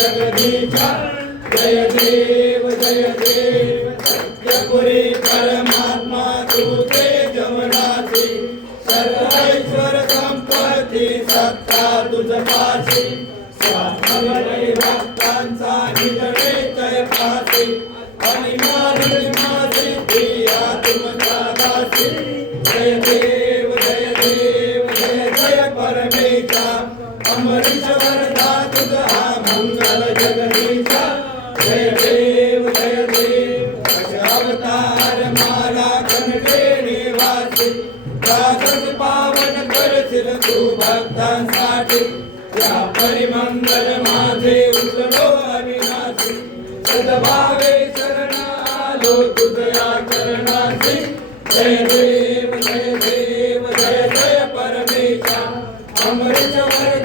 जगदीशा जय देव जय देव सत्यपुरी परमात्मा तुझे जमनाची सर्वेश्वर संपत्ती सत्ता तुझ पाशी स्वामी भक्तांचा निजणे जय पाशी आणि माझी प्रिया तुमचा अमरीश्वर तुझ हा मंगल जगदीशा जय देव जय देव दशावतार माला कनडेने वासी दासच पावन करशील तू भक्तांसाठी या परिमंगल माझे उचलो अविनाशी सदभावे शरण आलो तुझया चरणासी जय देव जय देव जय जय परमेशा अमृतवर